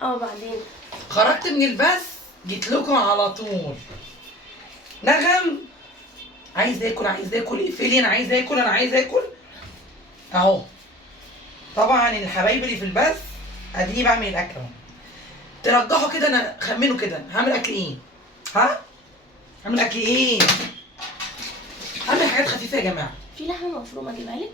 بعدين خرجت من البث جيت لكم على طول. نغم عايز اكل اقفلي، انا عايز اكل اهو. طبعا الحبايب اللي في البث اديني بعمل الاكل اهو. ترجحوا كده، انا خمنوا كده هعمل اكل ايه؟ هعمل اكل ايه؟ هعمل حاجات خفيفه يا جماعه. في لحمه مفرومه اجيبها لك؟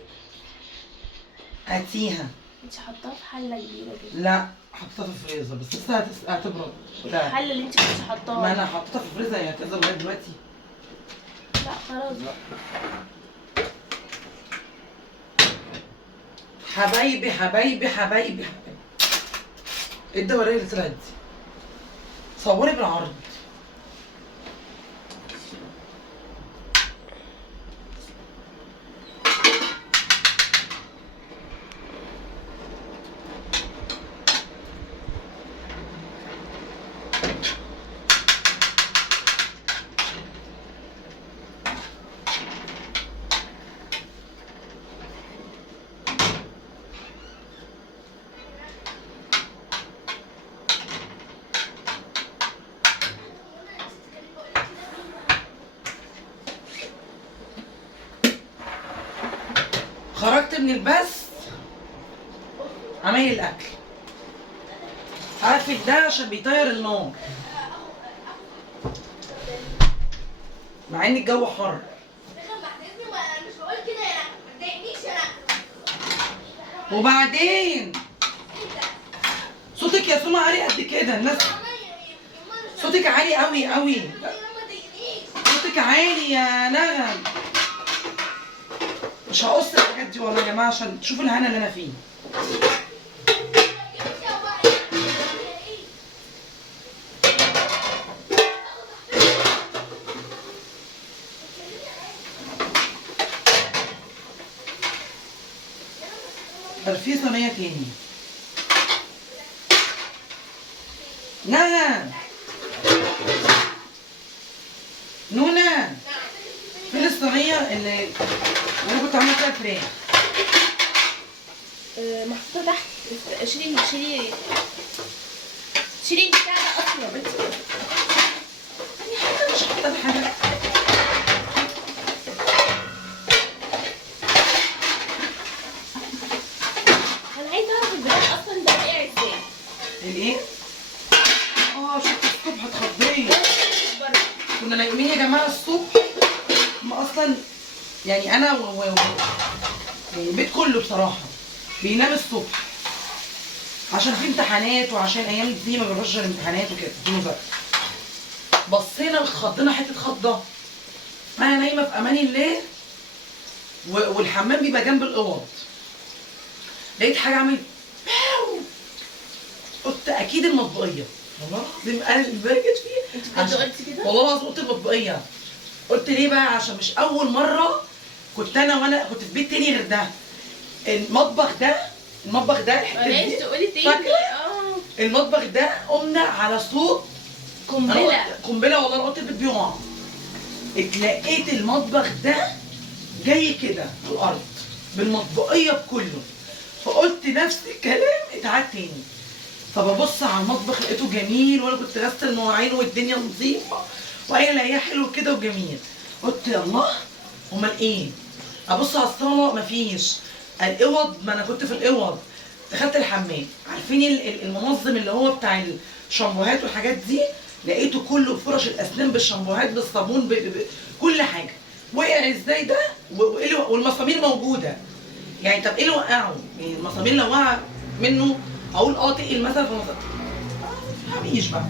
هاتيها. انت حطاها في حله كبيره كده. لا حطيتها في الفريزر بس لسه هتبرد. لا الحله اللي انت كنت حطاها. ما انا حطيتها في الفريزر، هي هتنزل لغايه دلوقتي. لا خلاص بقى. حبايبي حبايبي حبايبي حبايبي، ايه الدوريه اللي طلعت دي؟ صوري بالعرض. خرجت من البث عمايل الاكل، هقفل ده عشان بيطير النار مع ان الجو حر. وبعدين صوتك يا سما عالي قد كده، الناس صوتك عالي قوي قوي، صوتك عالي يا نغم. مش هقص الحاجات دي والله يا جماعه عشان تشوفوا الهنا اللي انا فيه. بل في صينيه تاني. نغم نونا فين الصينيه اللي انا كنت عامله فيها فراخ؟ محطوطه تحت. شيلي البتاع ده اصلا. يعني حاجه مش حاطه حاجه. انا عايزه اعرف البتاع اصلا ده وقع ازاي. الايه؟ شفت الصبح اتخضيت. كنا نايمين يا جماعه الصبح، ما اصلا يعني انا يعني البيت كله بصراحه بينام الصبح عشان في امتحانات، وعشان ايام دي ما بنروحش غير امتحانات وكده في مذاكره. بصينا خضنا حته خضه، انا نايمه في امان الله والحمام بيبقى جنب الاوض، لقيت حاجه عملت باو، قلت اكيد المطبقيه. والله العظيم انا اللي جت فيه. انت بجد قلتي كده؟ والله العظيم قلت المطبقيه. قلت ليه بقى؟ عشان مش اول مره وانا كنت في بيت تاني غير ده. المطبخ ده الحته دي بلاش تقولي تاني. فاكره؟ المطبخ ده قمنا على صوت قنبله والله انا قلت البيت بيقع. اتلقيت المطبخ ده جاي كده في الارض بالمطبقيه بكله، فقلت نفس الكلام اتعاد تاني. فببص على المطبخ لقيته جميل، وانا كنت غسل المواعين والدنيا نظيفه وقايله الاقيها حلو كده وجميل. قلت يا الله امال ايه؟ ابص على الصاله مفيش، الاوض ما انا كنت في الاوض. دخلت الحمام، عارفين المنظم اللي هو بتاع الشامبوهات والحاجات دي، لقيته كله فرش الاسنان بالشامبوهات بالصابون كل حاجه. وقع ازاي ده؟ والمسامير موجوده. يعني طب ايه اللي وقعه؟ يعني المسامير لو وقع منه اقول تقل مثلا في مصر. ما تفهميش بقى،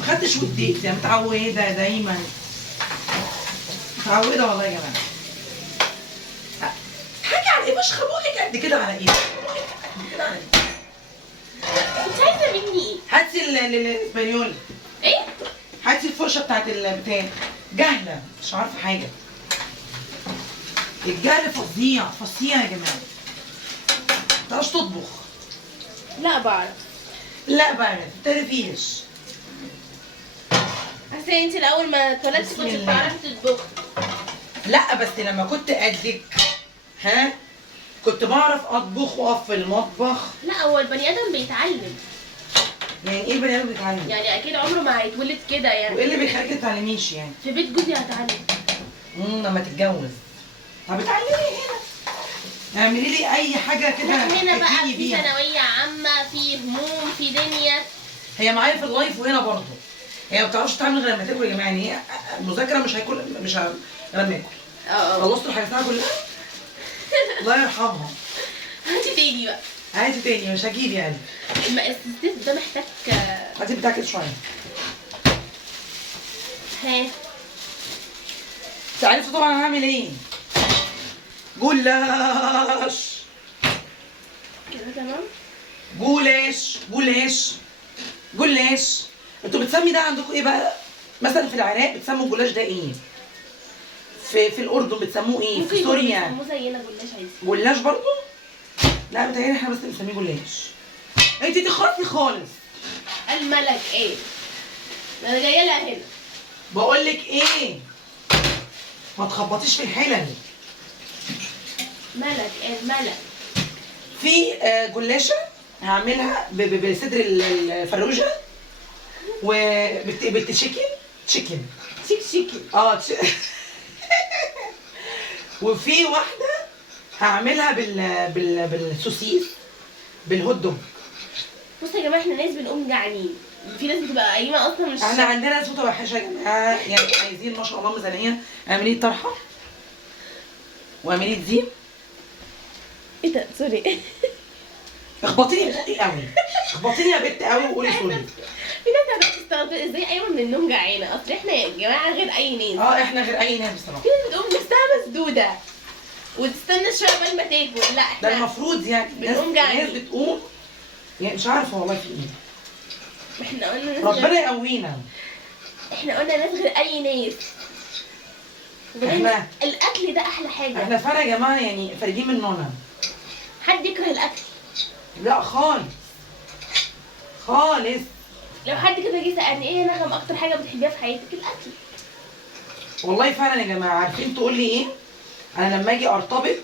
ما خدتش وديت يعني، متعوده دايما متعوده والله يا جماعه. حاجه على ايه؟ مش خبوقك قد كده على ايه؟ قد كده على ايه؟ انت عايزه مني ايه؟ هاتي الاسبانيول. ايه؟ هاتي الفرشه بتاعت البتاع. جهله مش عارفه حاجه. الجهل فظيع فظيع يا جماعه. ما تعرفش تطبخ؟ لا بعرف. لا بعرف، ما تعرفيش. اصل انت الاول ما اتولدتي كنت بتعرفي تطبخي. لا بس لما كنت قدك كنت بعرف اطبخ واقف في المطبخ. لا هو البني ادم بيتعلم. يعني ايه البني ادم بيتعلم؟ يعني اكيد عمره ما هيتولد كده يعني. وايه اللي بيخليك ما تتعلميش يعني؟ في بيت جوزي هتعلم. لما تتجوز. طب اتعلمي هنا. اعملي لي اي حاجه كده هنا بقى تفيدني في بيها. ثانويه عامه، في هموم، في دنيا. هي معايا في اللايف وهنا برضه. هي ما بتعرفش تعمل غير لما تاكل يا جماعه، يعني هي المذاكره مش هياكل، مش غير لما اكل. خلصتوا الحاجات كلها؟ الله يرحمها. هاتي تاني بقى. عادي تاني مش هجيب يعني. الستيف ده محتاج. هاتي بتاع كده شويه. ها انت عرفتوا طبعا انا هعمل ايه؟ جلاش. كده تمام. جلاش جلاش جلاش. انتوا بتسمي ده عندكم ايه بقى؟ مثلا في العراق بتسموا الجلاش ده ايه؟ في الاردن بتسموه ايه؟ في سوريا بيسموه زينا جلاش عادي. جلاش برضو؟ لا متهيألي احنا بس بنسميه جلاش. انت تخرطي خالص. الملك ايه؟ انا جايه لها هنا. بقول لك ايه؟ ما تخبطيش في الحلل. ملك ايه الملك؟ في جلاشه هعملها بصدر الفروجه وبالتشيكن تشيكن شيكي. وفي واحده هعملها بالسوسيس بالهوت دوج. بصوا يا جماعه احنا ناس بنقوم جعانين، في ناس بتبقى قايمه اصلا مش. احنا عندنا ناس متوحشه يا جماعه، يعني عايزين ما شاء الله ميزانيه. اعملي لي طرحه واعملي لي دي. ايه ده سوري. اخبطيني بقي قوي، اخبطيني يا بنت قوي وقولي سوري. في ناس هتستغرب ازاي قايمه من النوم جعانه، اصل احنا يا جماعه غير اي ناس. احنا غير اي ناس بصراحه. في ناس بتقوم نفسها مسدوده وتستنى شويه قبل ما تاكل. لا احنا ده المفروض يعني بنقوم جعانين. ناس بتقوم يعني مش عارفه والله في ايه. احنا قلنا ناس ربنا يقوينا. احنا قلنا ناس غير اي ناس. احنا الاكل ده احلى حاجه. احنا فعلا يا جماعه يعني فارجين مننا. حد يكره الاكل؟ لا خالص خالص. لو حد كده جه سالني ايه يا نغم اكتر حاجه بتحبيها في حياتك؟ الاكل. والله فعلا يا جماعه. عارفين تقول لي ايه؟ انا لما اجي ارتبط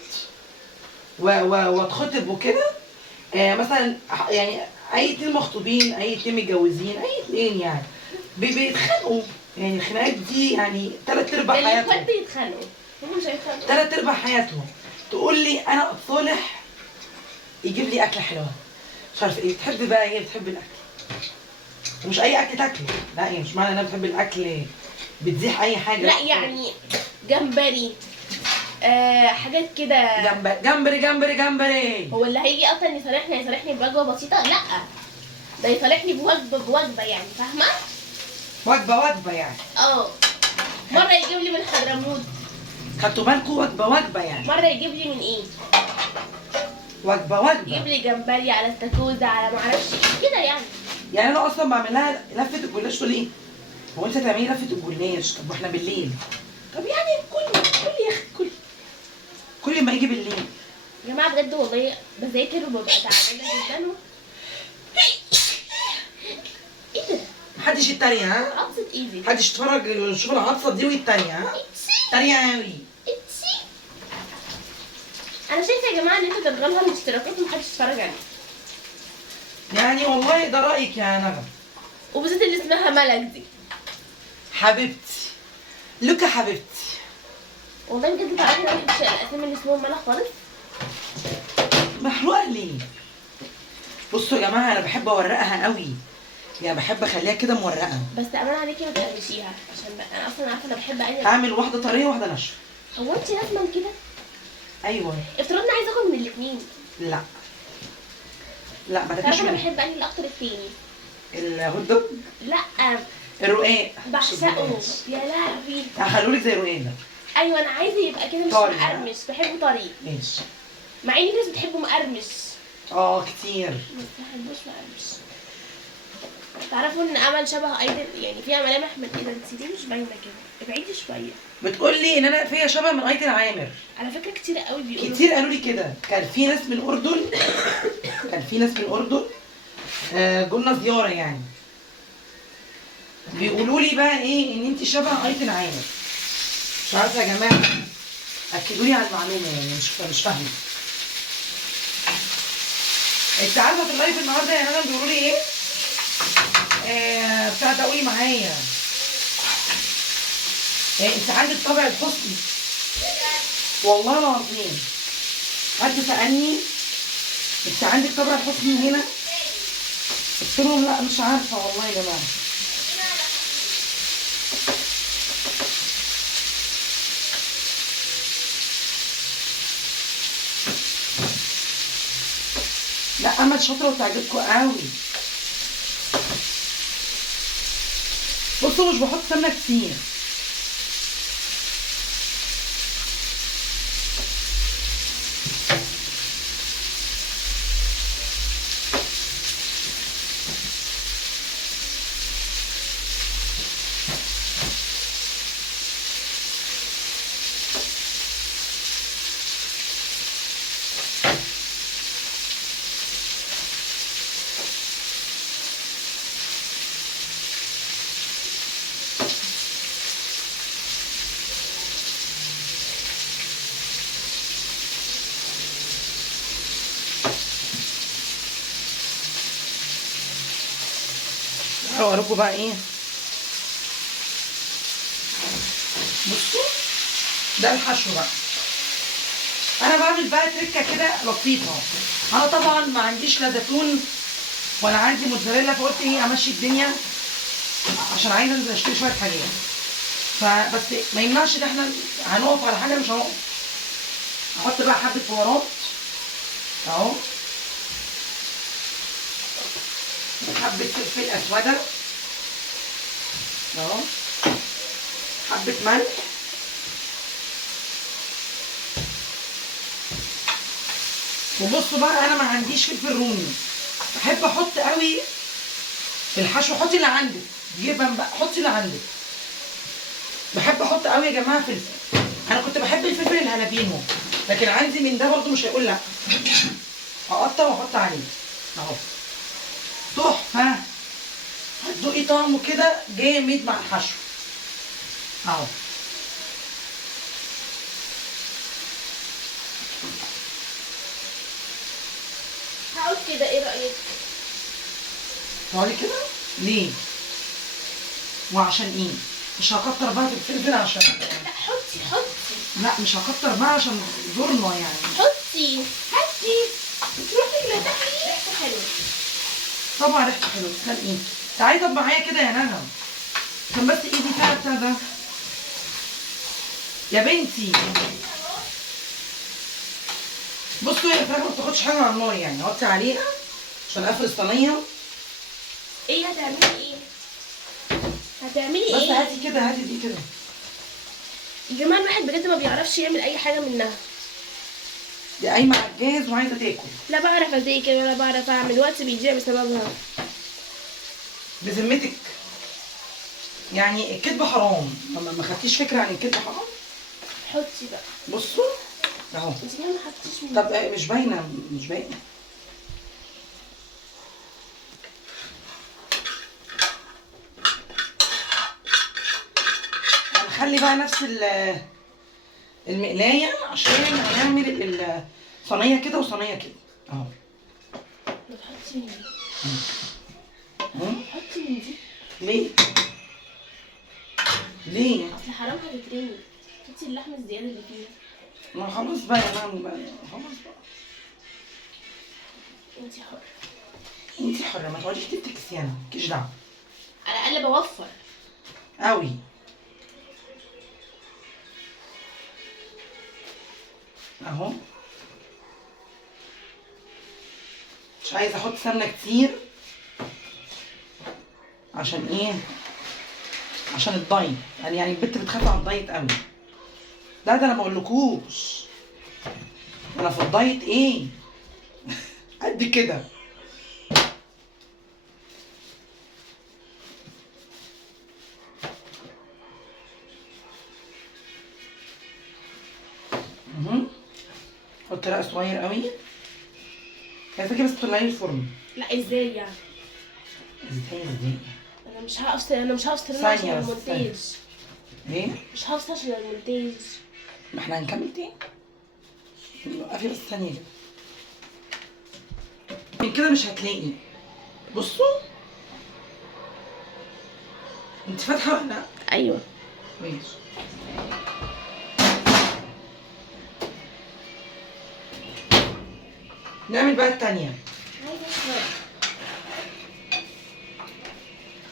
واتخطب وكده، مثلا يعني اي اتنين مخطوبين، اي اتنين متجوزين، اي اتنين يعني بيتخانقوا. يعني الخناقات دي يعني 3/4 حياتهم. الاخوات بيتخانقوا، هم مش هيتخانقوا. 3/4 حياتهم. تقول لي انا اتصالح يجيب لي اكله حلوه مش عارفه ايه. بتحب بقى ايه؟ بتحب الاكل ومش اي اكل تاكله. لا يعني مش معنى انها بتحب الاكل بتزيح اي حاجه. لا يعني جمبري، حاجات كده. جمبري. هو اللي هيجي اصلا يصالحني بوجبه بسيطه؟ لا ده يصالحني بوجبه يعني، فاهمه؟ وجبه يعني. مره يجيب لي من حضرموت. خدتوا بالكم؟ وجبه يعني. مره يجيب لي من ايه؟ وجبه. يجيب لي جمبري على استاكوزا على معرفش كده يعني. يعني انا اصلا بعمل لها لفه الجلاش. تقول ايه؟ هو انت تعملي لفه الجلاش؟ طب واحنا بالليل؟ طب يعني كل يا اخي كل ما يجي بالليل. يا جماعه بجد والله بذاكر وببقى تعبانه جدا ايه ده؟ محدش يتريق ها؟ عطسه ايدي. محدش يتفرج يشوف العطسه دي ويتريق ها؟ تريق قوي. انا شايفه يا جماعه ان انتوا تلغوا لها الاشتراكات ومحدش يتفرج عليها. يعني والله ده رايك يا نغم. وبالذات اللي اسمها ملك دي. حبيبتي لوكا حبيبتي. والله بجد تعرفي ان انا مش الاسامي اللي اسمهم ملك خالص. محروقه ليه؟ بصوا يا جماعه انا بحب اورقها قوي، يعني بحب اخليها كده مورقه. بس امان عليكي ما تقرمشيها عشان انا اصلا عارفه انا بحب اعمل واحده طريه وواحده ناشفه. هو انت لازما كده؟ ايوه. افترضنا عايزه اخد من الاثنين. لا ما تاكلش. انا بحب انهي الاكتر التاني؟ الهوت دوج؟ لا الرقاق بعشقه يا لهوي. هخلولك زي الرقاق ده. ايوه انا عايزه يبقى كده مش مقرمش، بحبه طري. ماشي. مع ان الناس بتحبه مقرمش. كتير. بس ما بحبوش مقرمش. تعرفوا ان امل شبه ايضا، يعني فيها ملامح من ايضا دي مش باينه كده، ابعدي شويه. بتقول لي ان انا فيا شبه من ايتن عامر. على فكره كتير قوي بيقولوا كتير قالوا لي كده. كان في ناس من الاردن جولنا زياره يعني، بيقولوا لي بقى ايه ان انت شبه ايتن عامر. مش عارفه يا جماعه، اكدوا لي على المعلومه يعني مش فاهمه. انت عارفه في اللايف النهارده يا ندى بيقولوا لي ايه؟ بتاع ده قولي معايا. انت عندك طابع الحسني والله العظيم. حد سألني انت عندك طابع الحسني هنا؟ قلت لهم لا مش عارفه والله يا جماعه. لا امل شاطره وتعجبكم قوي. بصوا مش بحط سمنه كتير. اوريكم بقى ايه. بصوا ده الحشو بقى. انا بعمل بقى تركه كده لطيفه. انا طبعا ما عنديش لا زيتون ولا عندي موتزاريلا، فقلت ايه امشي الدنيا عشان عايزه انزل اشتري شويه حاجات. فبس ما يمنعش ان احنا هنقف على حاجه مش هنقف. احط بقى حبه بهارات اهو، حبه فلفل اسوده اهو، حبه ملح، وبصوا بقى انا ما عنديش فلفل رومي، بحب احط قوي في الحشو. حطي اللي عندك، جبن بقى حطي اللي عندك. بحب احط قوي يا جماعه فلفل. انا كنت بحب الفلفل الهالابينو، لكن عندي من ده برضو مش هيقول لا. اقطع واحط عليه اهو، تحفه. هتدوقي طعمه كده جامد مع الحشو اهو. هقول كده، ايه رأيك؟ تقعدي كده ليه؟ وعشان ايه؟ مش هكتر بقى في الفلفل عشان لا حطي. لا مش هكتر بقى عشان زورنا يعني. حطي هاتي. تروحي لا تاكلي ريحته حلوه. طبعا ريحته حلوه. تسلم ايه؟ تعالي طب معايا كده يا نغم. كان بس ايدي فيها بتاع ده يا بنتي. بصوا هي الفراخ ما بتاخدش حاجه على النار يعني. هوطي عليها عشان اقفل الصينيه. ايه هتعملي ايه؟ هتعملي بس ايه؟ هاتي كده، هاتي دي كده. يا جماعه الواحد بجد ما بيعرفش يعمل اي حاجه منها. دي قايمه على الجاهز وعايزه تاكل. لا بعرف اذاكر ولا بعرف اعمل، وقت بيضيع بسببها. بذمتك يعني الكذب حرام؟ ما خدتيش فكره عن الكذب حرام؟ حطي بقى. بصوا اهو. انت كمان ما حطيتيش من طب مش باينه، مش باينه. هنخلي بقى نفس المقلايه عشان هنعمل الصينيه كده وصينيه كده اهو. ما تحطي من دي. هم؟ حطي من دي. ليه؟ ليه؟ اصل حرام هتترمي. حطي اللحمه الزياده اللي فيها. ما خلاص بقى يا نعم بقى، خلاص بقى. انت حره. انتي حرة، ما تقعديش تفتكسي انا مالكيش دعوة. على الاقل بوفر. قوي. اهو. مش عايزة احط سمنة كتير. عشان ايه؟ عشان الدايت. يعني البت بتخاف على الدايت قوي. لا ده انا ما اقولكوش. انا في الدايت ايه؟ قد كده. حط رق صغير قوي. عايزاكي بس تطلعي الفرن. لا ازاي يعني؟ ازاي؟ انا مش هفصل عشان ثانية بس، المونتاج. ايه؟ مش هفصل عشان المونتاج. ما احنا هنكمل تاني. وقفي بس ثانية كده. من كده مش هتلاقي. بصوا انت فاتحه ولا لا؟ ايوه. ماشي. نعمل بقى التانية.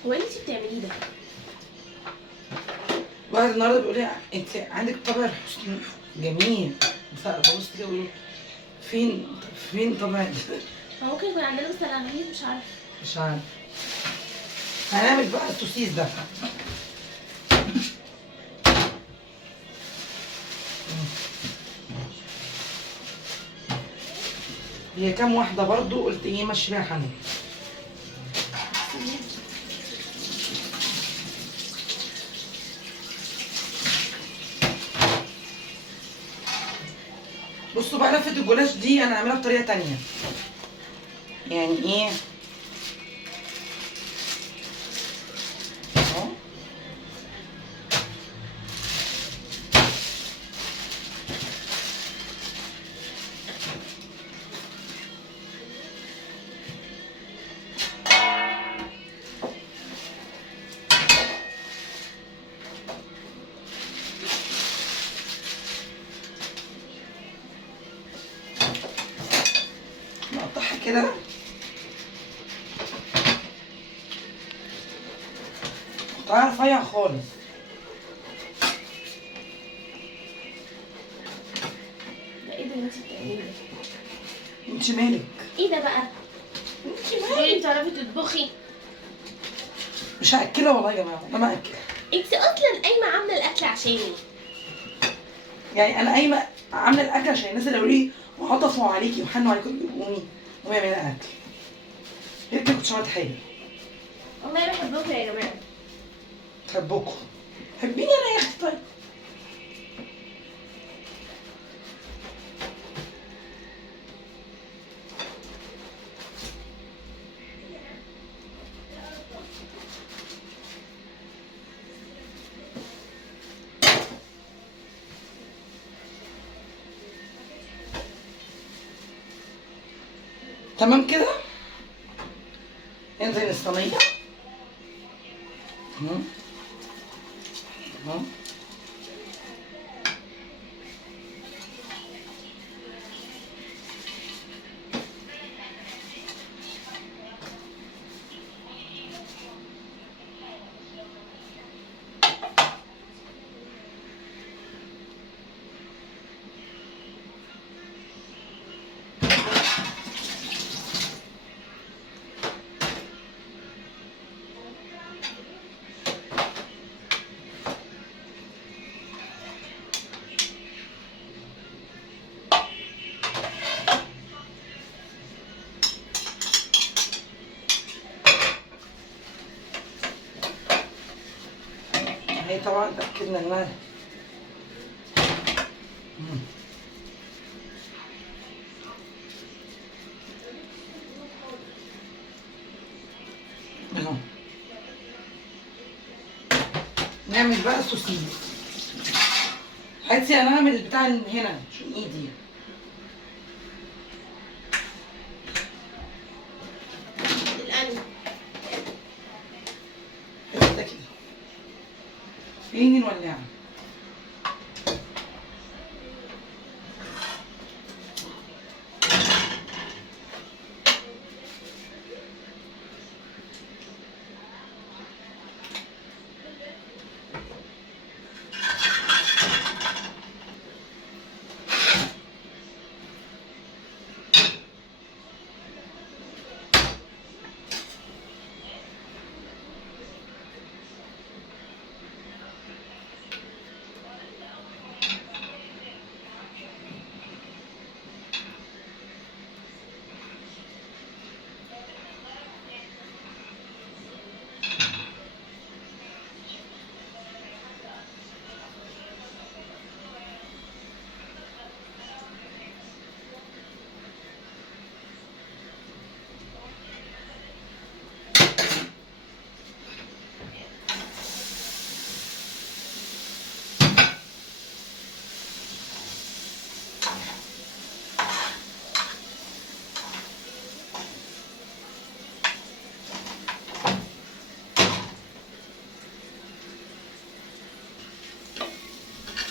هو ايه اللي انت بتعمليه ده؟ واحد النهارده بيقول لي انت عندك طبع الحسن جميل، ببص كده بقول له فين طبع هو ممكن يكون عندنا بس الأغاني مش عارفة. مش عارف. هنعمل بقى السوسيس ده. هي كام واحدة برضو قلت ايه ماشي بيها حنين. بصوا بقى لفة الجلاش دي انا هعملها بطريقة تانية. يعني ايه؟ اهو. نقطعها كده. نقطعها رفيع خالص. ده ايه ده اللي انت بتعمليه ده؟ انت مالك؟ ايه ده بقى؟ انت تقولي مالك؟ بتعرفي تطبخي؟ مش هاكلها والله يا جماعة، والله ما هاكلها. انت اصلا قايمة عاملة الأكل عشاني. يعني انا قايمة عاملة الاكل عشان الناس اللي قالوا لي وعطفوا عليكي وحنوا عليكي قومي اعملي اكل. غير كده كنتش عملت حاجة. والله بحبكم يا جماعة. بحبكم. حبيني انا يا اختي طيب. تمام كده. انزل الصينية. تمام. تمام. هي طبعا اتأكدنا انها اهو. نعمل بقى السوسيس. هاتي انا هعمل البتاع هنا عشان ايدي. القلب. كده كده. فين الولاعة؟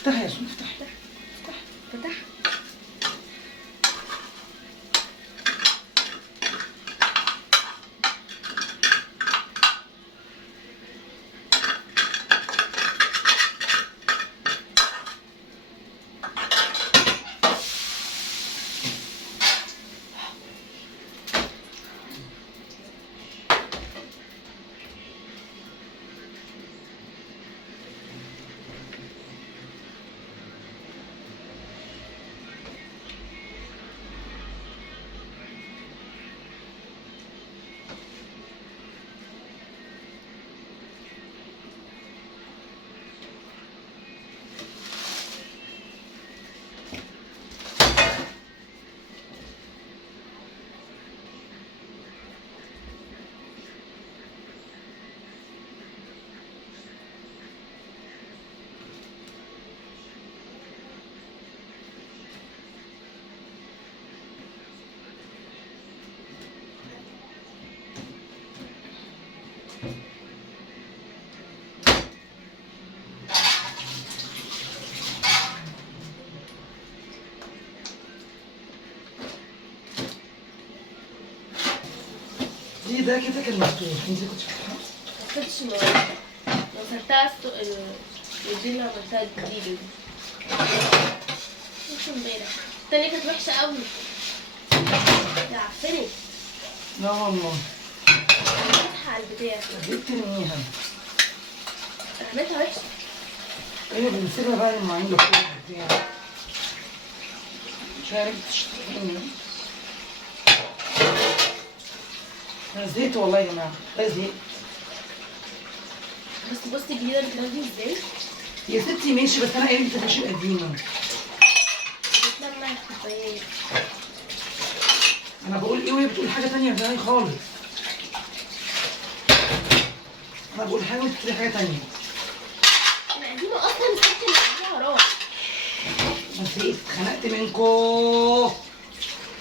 افتحي يا سون افتحي. فتح. دي ده كده كان مفتوح، انت كنت فاتحه؟ ما كنتش غسلتها ودي اللي عملتها جديد دي. مش امبارح. التانية كانت وحشة قوي. يا عفني. لا والله. فاتحة على البتاع. ليه بترميها؟ عملتها وحشة. ايوه بنسيبها بقى المواعين لفوق بتاع. مش عارف تشتغلني. انا زهقت والله يا جماعه، انا زهقت. بس بصي الجديدة بتنزل ازاي؟ يا ستي ماشي، بس انا قايله ما تبقاش القديمه. بتلمع الكوبايات. انا بقول ايه وهي بتقول حاجه تانية غيري خالص. انا بقول حاجه وانت بتقولي حاجه تانية. القديمة اصلا الست اللي قبلها راح. بس ايه اتخنقت منكم.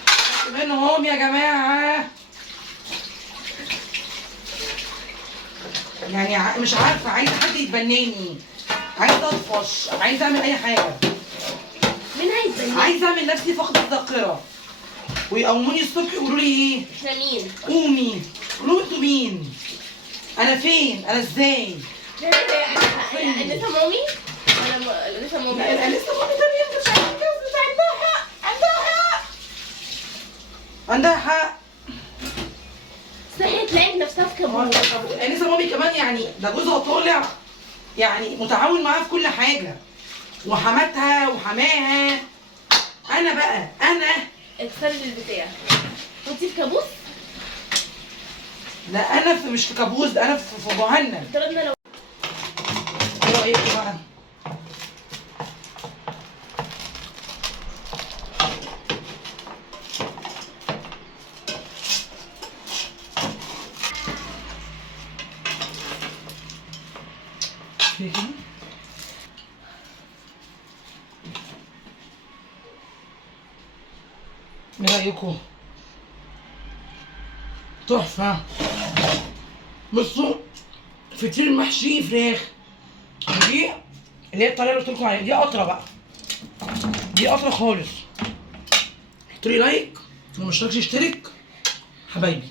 اتخنقت منهم يا جماعه. يعني مش عارفه، عايزه حد يتبناني، عايزه اطفش، عايزه اعمل اي حاجه. مين هيتبنى؟ عايزه اعمل نفسي فقد الذاكره ويقوموني الصبح يقولوا لي ايه؟ احنا مين؟ قومي. قولوا انتوا مين؟ انا فين؟ انا ازاي؟ انسه مامي؟ انا انسه مامي. لا انا لسه مامي ده مين؟ مش عارفه، مش عندها حق، عندها حق، عندها حق. صحيت لقيت نفسها في كابوس. انسه مامي كمان، يعني ده جوزها طالع يعني متعاون معاها في كل حاجه، وحماتها وحماها. انا بقى انا اكسري البتاع. وانتي في كابوس؟ لا انا مش في كابوس، ده انا في جهنم. افترضنا لو ايه رايكم بقى؟ في كده؟ ايه رايكم؟ تحفه. بصوا فطير محشي فراخ. دي اللي هي الطريقه اللي قلت لكم عليها، دي قطره بقى، دي قطره خالص. حطوا لي لايك، لو مش اشترك حبايبي.